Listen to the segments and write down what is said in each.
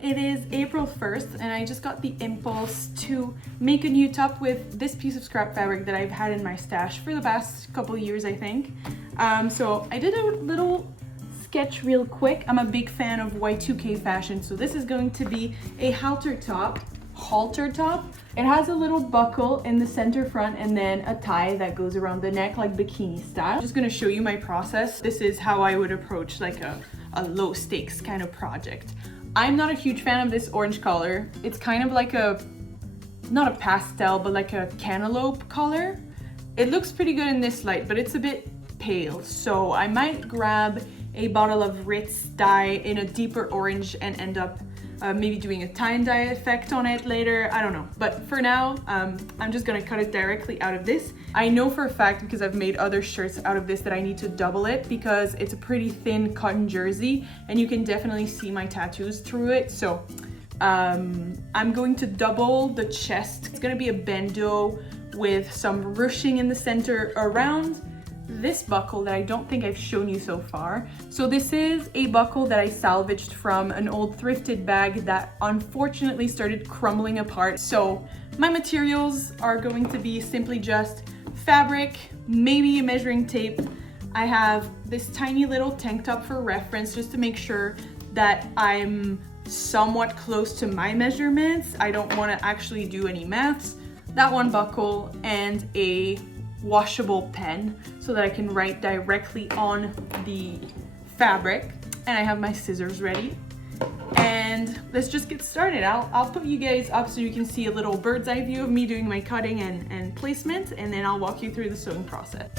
It is April 1st and I just got the impulse to make a new top with this piece of scrap fabric that I've had in my stash for the past couple of years, I think. So I did a little sketch real quick. I'm a big fan of Y2K fashion, so this is going to be a halter top. It has a little buckle in the center front and then a tie that goes around the neck like bikini style. I'm just gonna show you my process. This is how I would approach like a low stakes kind of project. I'm not a huge fan of this orange color. It's kind of like not a pastel, but like a cantaloupe color. It looks pretty good in this light, but it's a bit pale. So I might grab a bottle of Ritz dye in a deeper orange and end up maybe doing a tie and dye effect on it later. I don't know. But for now, I'm just gonna cut it directly out of this. I know for a fact, because I've made other shirts out of this, that I need to double it because it's a pretty thin cotton jersey and you can definitely see my tattoos through it. So I'm going to double the chest. It's gonna be a bandeau with some ruching in the center around this buckle that I don't think I've shown you so far. So this is a buckle that I salvaged from an old thrifted bag that unfortunately started crumbling apart. So my materials are going to be simply just fabric, maybe a measuring tape. I have this tiny little tank top for reference just to make sure that I'm somewhat close to my measurements. I don't want to actually do any maths. That one buckle and a washable pen so that I can write directly on the fabric. And I have my scissors ready. And let's just get started. I'll put you guys up so you can see a little bird's eye view of me doing my cutting and placement, and then I'll walk you through the sewing process.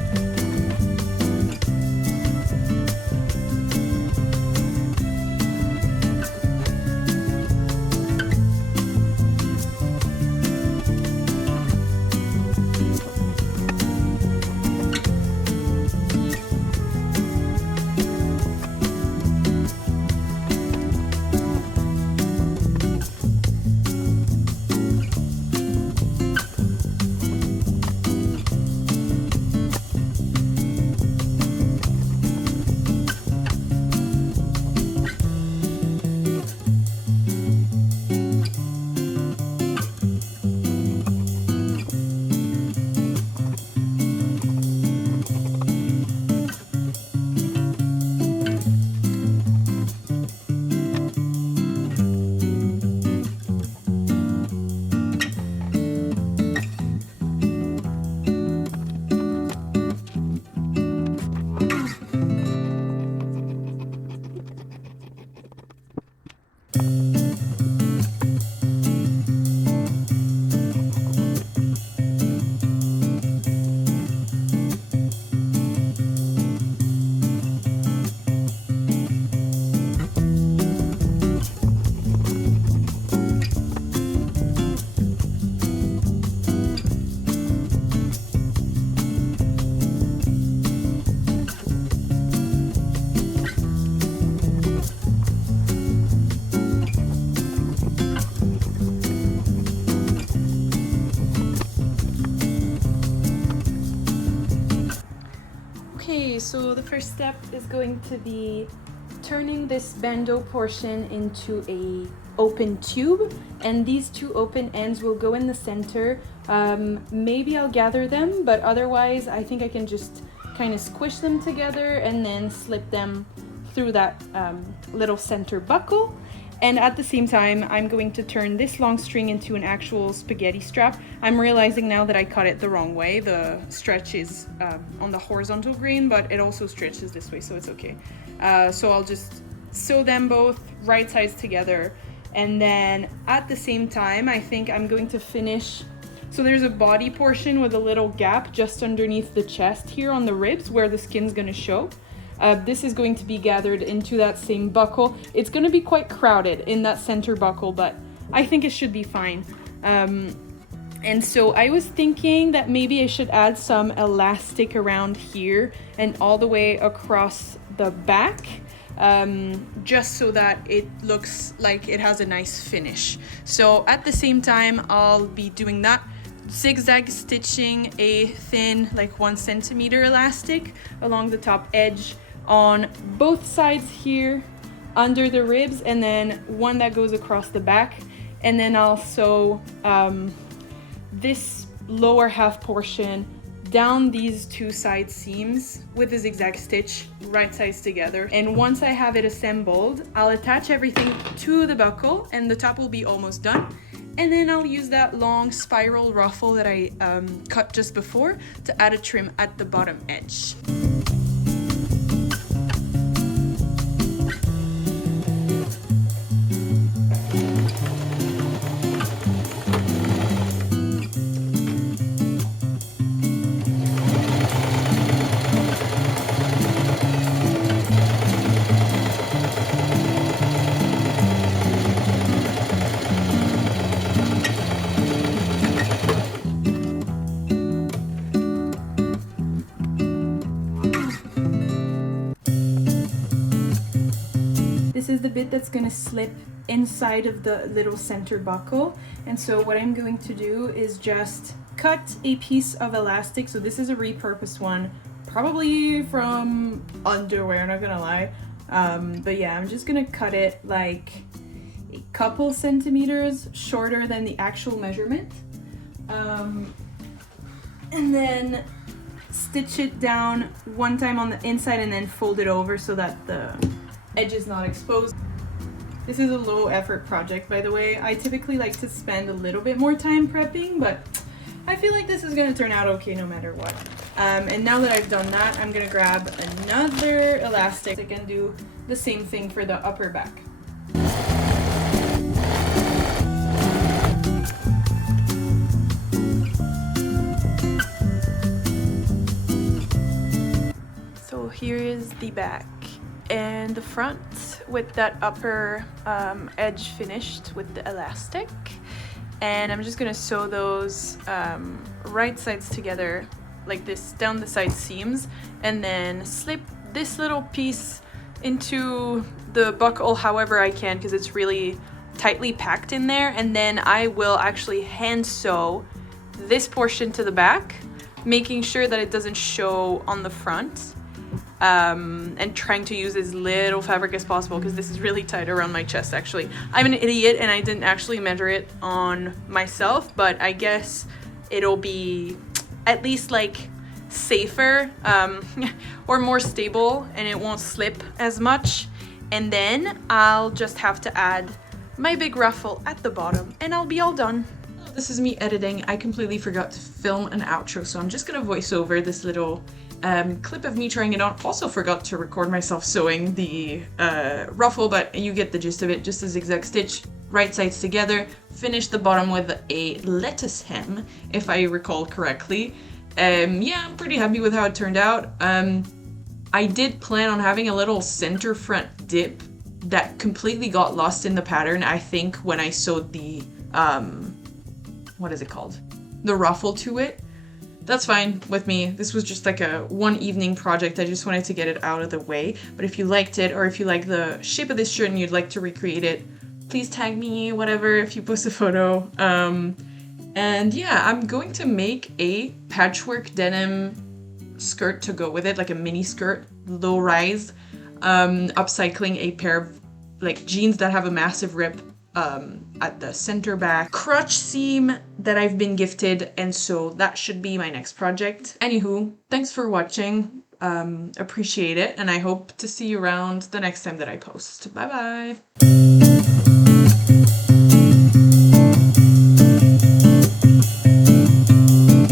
So the first step is going to be turning this bandeau portion into a open tube, and these two open ends will go in the center. Maybe I'll gather them, but otherwise I think I can just kind of squish them together and then slip them through that little center buckle. And at the same time, I'm going to turn this long string into an actual spaghetti strap. I'm realizing now that I cut it the wrong way. The stretch is on the horizontal grain, but it also stretches this way, so it's okay. So I'll just sew them both right sides together. And then at the same time, I think I'm going to finish. So there's a body portion with a little gap just underneath the chest here on the ribs where the skin's gonna show. This is going to be gathered into that same buckle. It's going to be quite crowded in that center buckle, but I think it should be fine. And so I was thinking that maybe I should add some elastic around here and all the way across the back, just so that it looks like it has a nice finish. So at the same time, I'll be doing that. Zigzag stitching a thin, like 1 centimeter elastic along the top edge on both sides here under the ribs, and then one that goes across the back, and then I'll sew this lower half portion down these two side seams with a zigzag stitch, right sides together. And once I have it assembled, I'll attach everything to the buckle and the top will be almost done. And then I'll use that long spiral ruffle that I cut just before to add a trim at the bottom edge. This is the bit that's gonna slip inside of the little center buckle. And so what I'm going to do is just cut a piece of elastic. So this is a repurposed one, probably from underwear, not gonna lie. But yeah, I'm just gonna cut it like a couple centimeters shorter than the actual measurement. And then stitch it down one time on the inside and then fold it over so that the edge is not exposed. This is a low effort project, by the way. I typically like to spend a little bit more time prepping, but I feel like this is gonna turn out okay no matter what. And now that I've done that, I'm gonna grab another elastic. I can do the same thing for the upper back. So here is the back and the front with that upper edge finished with the elastic. And I'm just gonna sew those right sides together like this down the side seams, and then slip this little piece into the buckle however I can because it's really tightly packed in there. And then I will actually hand sew this portion to the back, making sure that it doesn't show on the front. And trying to use as little fabric as possible because this is really tight around my chest. Actually, I'm an idiot and I didn't actually measure it on myself, but I guess it'll be at least like safer or more stable and it won't slip as much. And then I'll just have to add my big ruffle at the bottom and I'll be all done. This is me editing. I completely forgot to film an outro, so I'm just gonna voice over this little clip of me trying it on. Also forgot to record myself sewing the ruffle, but you get the gist of it. Just a zigzag stitch, right sides together, finish the bottom with a lettuce hem, if I recall correctly. Yeah, I'm pretty happy with how it turned out. I did plan on having a little center front dip that completely got lost in the pattern, I think, when I sewed the, what is it called? The ruffle to it. That's fine with me. This was just like a one evening project. I just wanted to get it out of the way. But if you liked it, or if you like the shape of this shirt and you'd like to recreate it, please tag me, whatever, if you post a photo. And yeah, I'm going to make a patchwork denim skirt to go with it, like a mini skirt, low rise, upcycling a pair of like jeans that have a massive rip at the center back, crotch seam that I've been gifted, and so that should be my next project. Anywho, thanks for watching, appreciate it, and I hope to see you around the next time that I post. Bye bye!